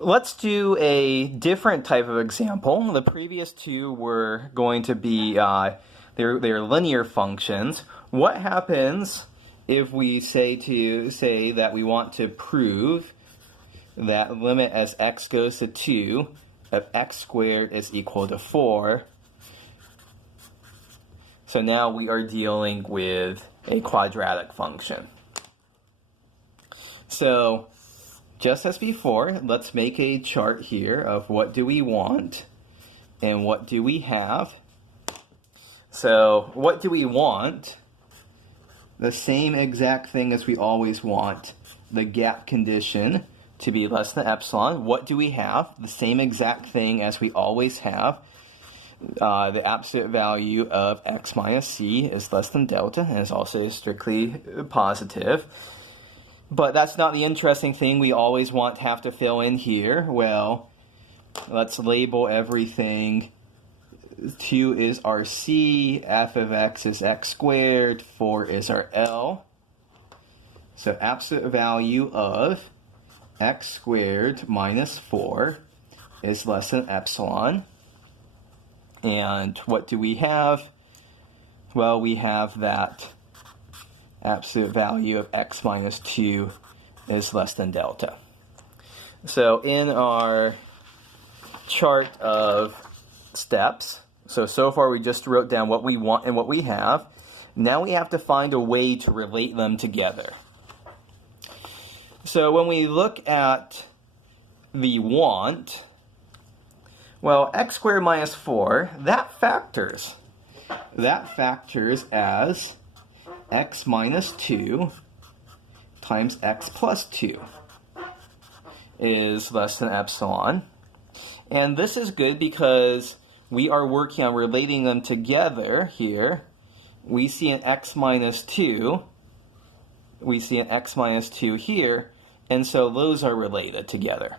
Let's do a different type of example. The previous two were going to be they're linear functions. What happens if we say that we want to prove that limit as x goes to 2 of x squared is equal to 4? So now we are dealing with a quadratic function. So just as before, let's make a chart here of what do we want and what do we have. So what do we want? The same exact thing as we always want, the gap condition to be less than epsilon. What do we have? The same exact thing as we always have. The absolute value of x minus c is less than delta and is also strictly positive. But that's not the interesting thing we always want to have to fill in here. Well, let's label everything. 2 is our c, f of x is x squared, 4 is our L. So absolute value of x squared minus 4 is less than epsilon. And what do we have? Well, we have that absolute value of x minus 2 is less than delta. So in our chart of steps, so far we just wrote down what we want and what we have. Now we have to find a way to relate them together. So when we look at the want, well, x squared minus 4, that factors. That factors as x minus 2 times x plus 2 is less than epsilon. And this is good because we are working on relating them together here. We see an x minus 2. We see an x minus 2 here. And so those are related together.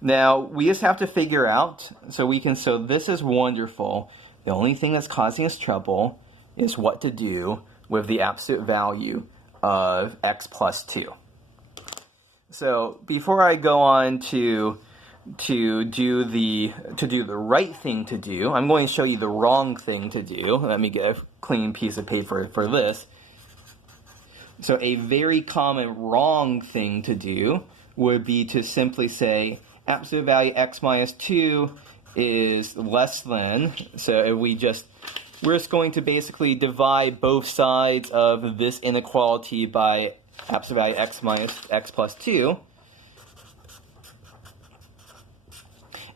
Now, we just have to figure out, so this is wonderful. The only thing that's causing us trouble is what to do with the absolute value of x plus 2. So before I go on to do the right thing to do, I'm going to show you the wrong thing to do. Let me get a clean piece of paper for this. So a very common wrong thing to do would be to simply say absolute value x minus 2 is less than, so if we're just going to basically divide both sides of this inequality by absolute value x minus x plus 2.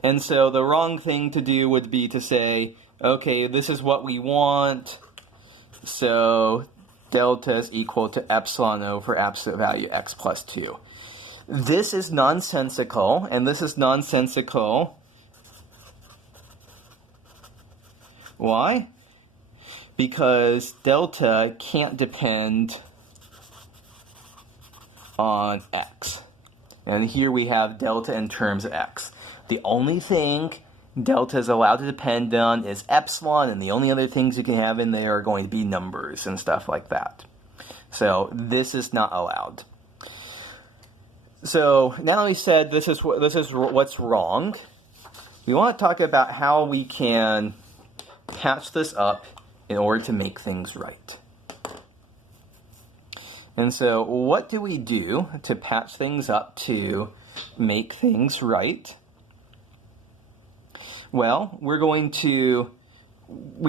And so the wrong thing to do would be to say, okay, this is what we want, so delta is equal to epsilon over absolute value x plus 2. This is nonsensical, and this is nonsensical. Why? Because delta can't depend on x. And here we have delta in terms of x. The only thing delta is allowed to depend on is epsilon, and the only other things you can have in there are going to be numbers and stuff like that. So this is not allowed. So now that we said this is what's wrong, we want to talk about how we can patch this up in order to make things right. And so what do we do to patch things up to make things right? Well, we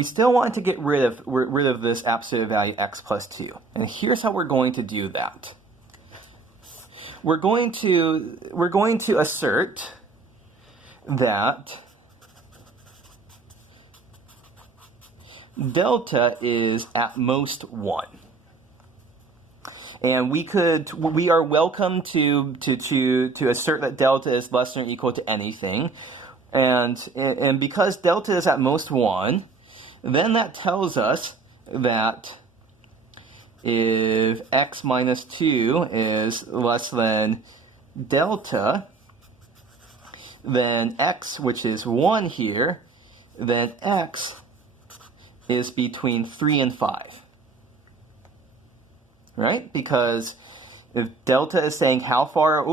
still want to get rid of this absolute value x plus 2. And here's how we're going to do that. We're going to assert that delta is at most 1. And we are welcome to assert that delta is less than or equal to anything. And because delta is at most 1, then that tells us that if x minus 2 is less than delta, then x, which is 1 here, then x is between 3 and 5. Right? Because if delta is saying how far,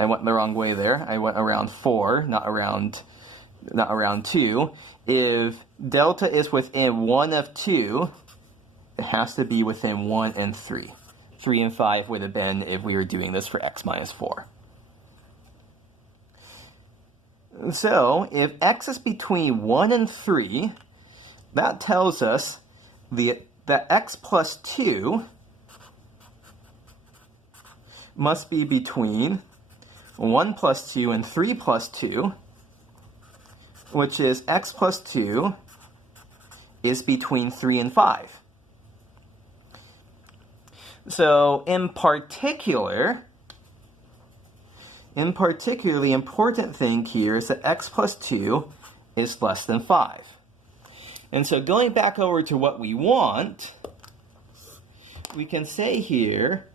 I went the wrong way there. I went around 4, not around 2. If delta is within 1 of 2, it has to be within 1 and 3. 3 and 5 would have been if we were doing this for x minus 4. So, if x is between 1 and 3, that tells us that x plus 2 must be between 1 plus 2 and 3 plus 2, which is x plus 2 is between 3 and 5. So, in particular, the important thing here is that x plus 2 is less than 5. And so going back over to what we want, we can say here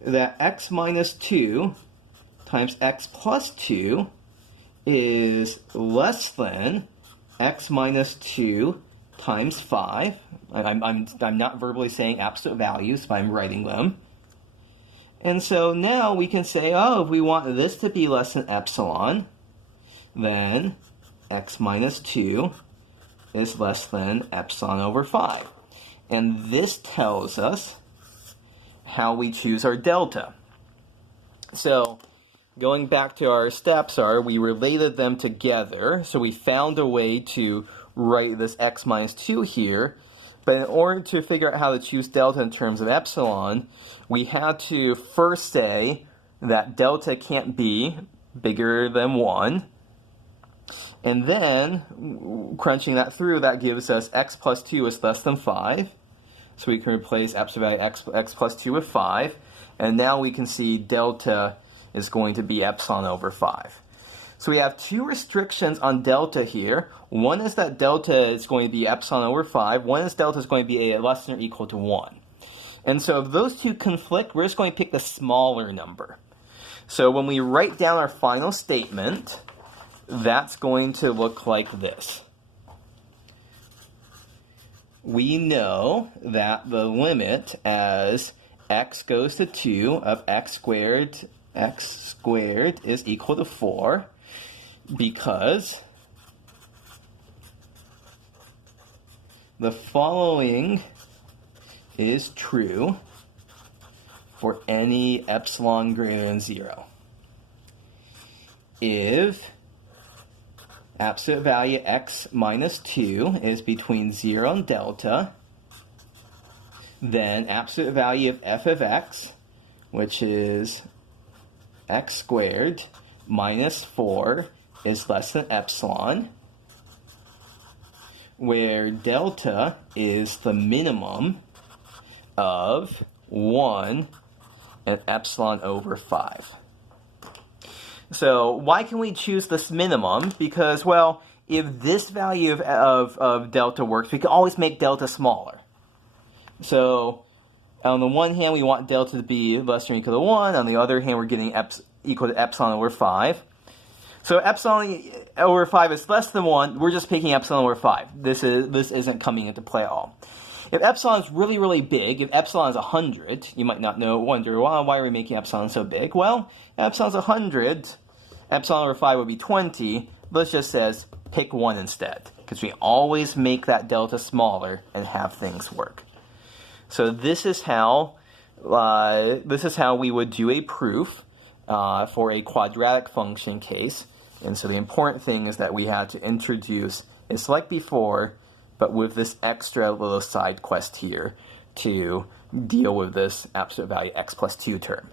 that x minus 2 times x plus 2 is less than x minus 2 times 5. I'm not verbally saying absolute values, but I'm writing them. And so now we can say, oh, if we want this to be less than epsilon, then x minus 2 is less than epsilon over 5. And this tells us how we choose our delta. So going back to our steps we related them together. So we found a way to write this x minus 2 here. But in order to figure out how to choose delta in terms of epsilon, we had to first say that delta can't be bigger than 1. And then, crunching that through, that gives us x plus 2 is less than 5. So we can replace absolute value x plus 2 with 5. And now we can see delta is going to be epsilon over 5. So we have two restrictions on delta here. One is that delta is going to be epsilon over 5. One is delta is going to be less than or equal to 1. And so if those two conflict, we're just going to pick the smaller number. So when we write down our final statement, that's going to look like this. We know that the limit as x goes to 2 of x squared is equal to 4 because the following is true for any epsilon greater than 0. If absolute value x minus 2 is between 0 and delta, then absolute value of f of x, which is x squared minus 4, is less than epsilon, where delta is the minimum of 1 and epsilon over 5. So why can we choose this minimum? Because, well, if this value of delta works, we can always make delta smaller. So on the one hand, we want delta to be less than or equal to 1. On the other hand, we're getting equal to epsilon over 5. So epsilon over 5 is less than 1. We're just picking epsilon over 5. This isn't coming into play at all. If epsilon is really, really big, if epsilon is 100, you might not wonder, well, why are we making epsilon so big? Well, epsilon is 100. Epsilon over 5 would be 20. Let's just says pick 1 instead, because we always make that delta smaller and have things work. So this is how we would do a proof for a quadratic function case. And so the important thing is that we had to introduce, it's like before, but with this extra little side quest here to deal with this absolute value x plus 2 term.